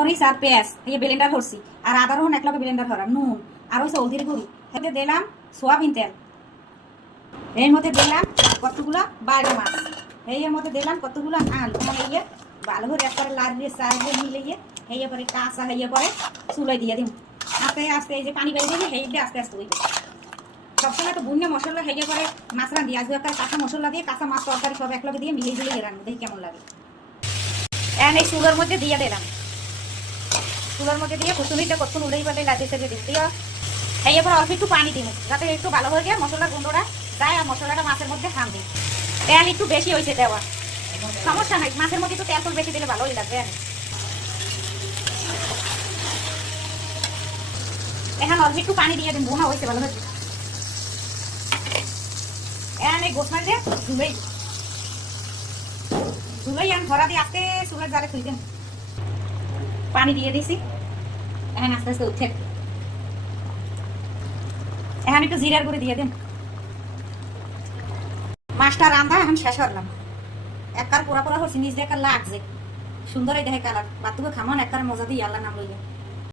মরিচ আর পেঁয়াজ এই ব্লেন্ডার করছি আর আদা রসুন একলগে ব্লেন্ডার করা নুন আর ওই হলদির গুঁড়ি এতে দিলাম সোয়াবিন তেল এর মধ্যে দিলাম কতগুলো বাইরে মাছ এর মধ্যে দিলাম কতগুলো আলু এই ভালো করে একবারে লাড়িয়ে চাড়িয়ে মিলিয়ে এই পরে কাঁচা হয়ে পরে চুলাই দিয়ে দিন আস্তে আস্তে এই যে পানি বেরিয়ে দিবি হেই দিয়ে আস্তে আস্তে হইবে সবসময় তো বুনিয়া মশলা হেয়ে পরে মাছ রান্ধি আজকে একটা কাঁচা মশলা দিয়ে কাঁচা মাছ তরকারি সব একলগে দিয়ে মিলিয়ে ঝুলিয়ে রান্না দেখি কেমন লাগে এখন এই চুলার মধ্যে দিয়ে দিলাম চুলার মধ্যে দিয়ে কুচুনিটা কতক্ষণ উড়েই পালে লাচে সেজে দিন দিয়ে এই এবার অল্প একটু পানি দিব যাতে একটু ভালো হয়ে যায় মশলার গুঁড়োটা যায় আর মশলাটা মাছের মধ্যে খাবে তেল একটু বেশি হয়েছে দেওয়া সমস্যা নাই মাছের মধ্যে একটু তেল তুল বেশি দিলে ভালোই লাগবে এখন অল্প একটু পানি দিয়ে দিন বোনা হয়েছে ভালো হয়েছে এখন এই গোসমাল দিয়ে ধুলোই আমি ধরা দিয়ে আস্তে চুলের জালে খুলতেন পানি দিয়ে দিছি এখন আস্তে আস্তে উঠে এখন একটু জিরার গুঁড়ি দিয়ে দিন মাছটা রান্ধা এখন শেষ করলাম একবার পোড়া পোড়া হচ্ছে নিজ দিয়ে লাগছে সুন্দর এই দেখে কালার বাতুকে খামন একবার মজা দিয়ে আল্লাহ নাম লইলে